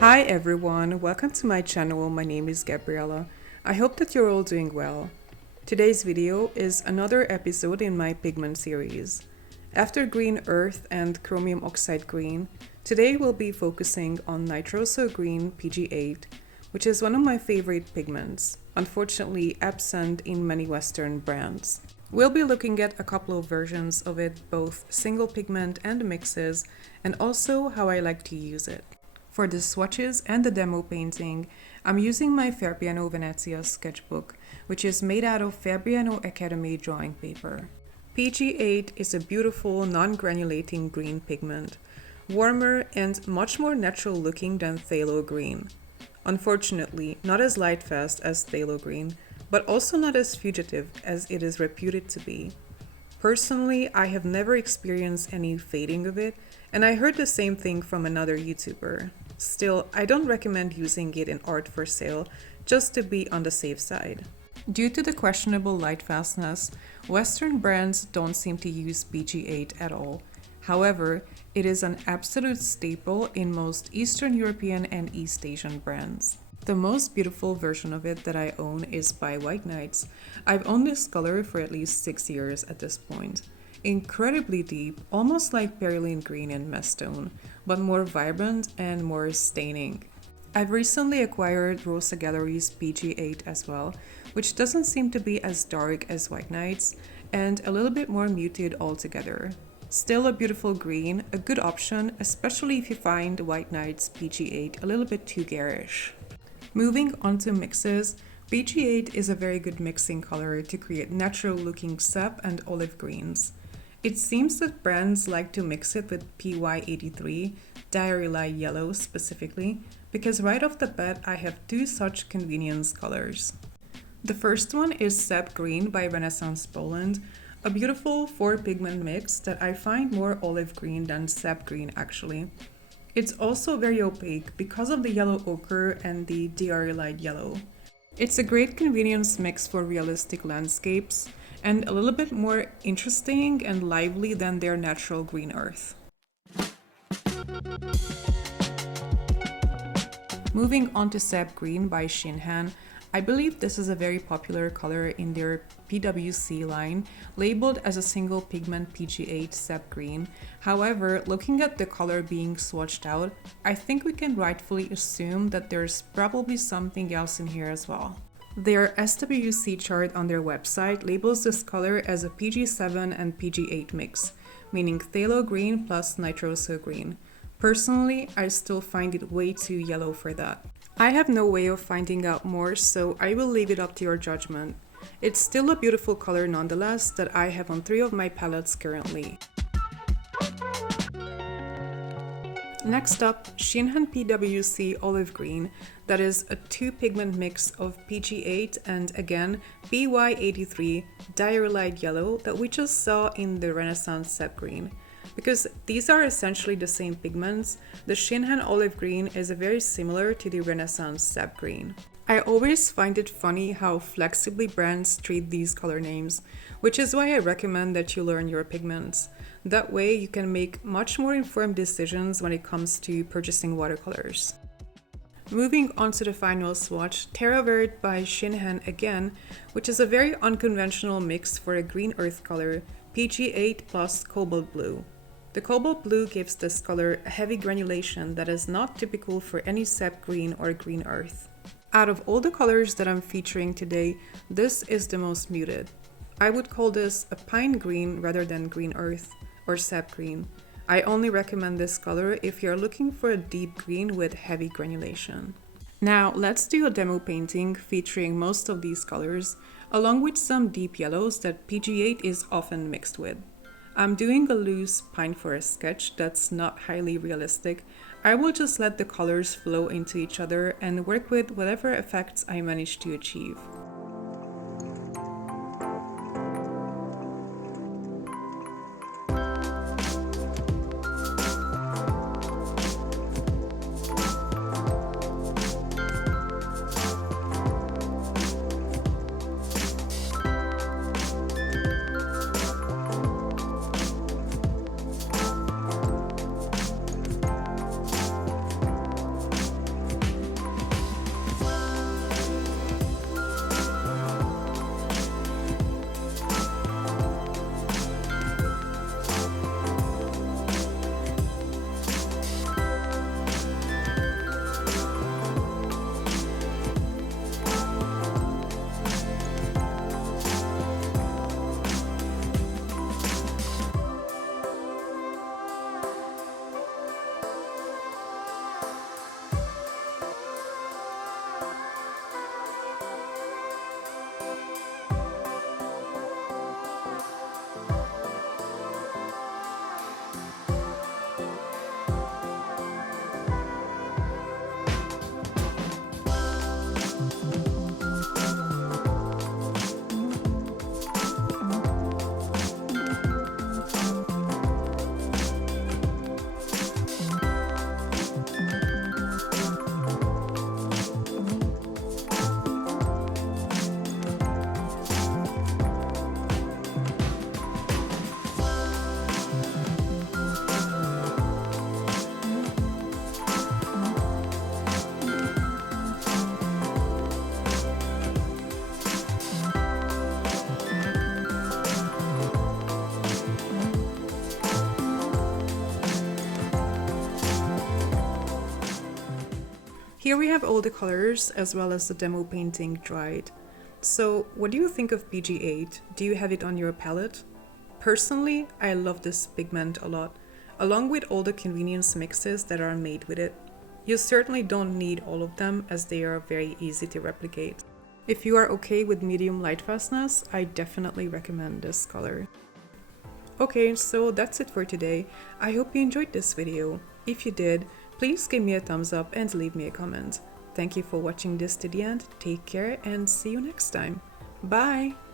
Hi everyone, welcome to my channel. My name is Gabriella. I hope that you're all doing well. Today's video is another episode in my pigment series. After green earth and chromium oxide green, today we'll be focusing on Nitroso Green PG8, which is one of my favorite pigments, unfortunately absent in many Western brands. We'll be looking at a couple of versions of it, both single pigment and mixes, and also how I like to use it. For the swatches and the demo painting, I'm using my Fabriano Venezia sketchbook, which is made out of Fabriano Academy drawing paper. PG8 is a beautiful, non-granulating green pigment, warmer and much more natural looking than phthalo green. Unfortunately, not as light fast as phthalo green, but also not as fugitive as it is reputed to be. Personally, I have never experienced any fading of it, and I heard the same thing from another YouTuber. Still, I don't recommend using it in art for sale, just to be on the safe side. Due to the questionable light fastness, Western brands don't seem to use PG8 at all. However, it is an absolute staple in most Eastern European and East Asian brands. The most beautiful version of it that I own is by White Nights. I've owned this color for at least 6 years at this point. Incredibly deep, almost like perylene green and mestone, but more vibrant and more staining. I've recently acquired Rosa Gallery's PG8 as well, which doesn't seem to be as dark as White Nights and a little bit more muted altogether. Still a beautiful green, a good option, especially if you find White Nights PG8 a little bit too garish. Moving on to mixes, PG8 is a very good mixing color to create natural looking sap and olive greens. It seems that brands like to mix it with PY83, Diary Light Yellow specifically, because right off the bat I have two such convenience colors. The first one is Sap Green by Renesans Poland, a beautiful 4-pigment mix that I find more olive green than sap green actually. It's also very opaque because of the yellow ochre and the Diary Light Yellow. It's a great convenience mix for realistic landscapes and a little bit more interesting and lively than their natural green earth. Moving on to Sap Green by Shinhan, I believe this is a very popular color in their PWC line, labeled as a single pigment PG8 Sap Green. However, looking at the color being swatched out, I think we can rightfully assume that there's probably something else in here as well. Their SWC chart on their website labels this color as a PG7 and PG8 mix, meaning phthalo green plus nitroso green. Personally, I still find it way too yellow for that. I have no way of finding out more, so I will leave it up to your judgment. It's still a beautiful color nonetheless that I have on 3 of my palettes currently. Next up, Shinhan PWC Olive Green, that is a 2-pigment mix of PG8 and again PY83 Diary Light Yellow that we just saw in the Renesans Sap Green. Because these are essentially the same pigments, the Shinhan Olive Green is very similar to the Renesans Sap Green. I always find it funny how flexibly brands treat these color names, which is why I recommend that you learn your pigments. That way you can make much more informed decisions when it comes to purchasing watercolors. Moving on to the final swatch, Terra Verde by Shinhan again, which is a very unconventional mix for a green earth color, PG8 plus cobalt blue. The cobalt blue gives this color a heavy granulation that is not typical for any sap green or green earth. Out of all the colors that I'm featuring today, this is the most muted. I would call this a pine green rather than green earth or sap green. I only recommend this color if you're looking for a deep green with heavy granulation. Now let's do a demo painting featuring most of these colors, along with some deep yellows that PG8 is often mixed with. I'm doing a loose pine forest sketch that's not highly realistic. I will just let the colors flow into each other and work with whatever effects I manage to achieve. Here we have all the colors as well as the demo painting dried. So what do you think of PG8? Do you have it on your palette? Personally, I love this pigment a lot, along with all the convenience mixes that are made with it. You certainly don't need all of them as they are very easy to replicate. If you are okay with medium light fastness, I definitely recommend this color. Okay, so that's it for today. I hope you enjoyed this video. If you did, please give me a thumbs up and leave me a comment. Thank you for watching this to the end. Take care and see you next time. Bye!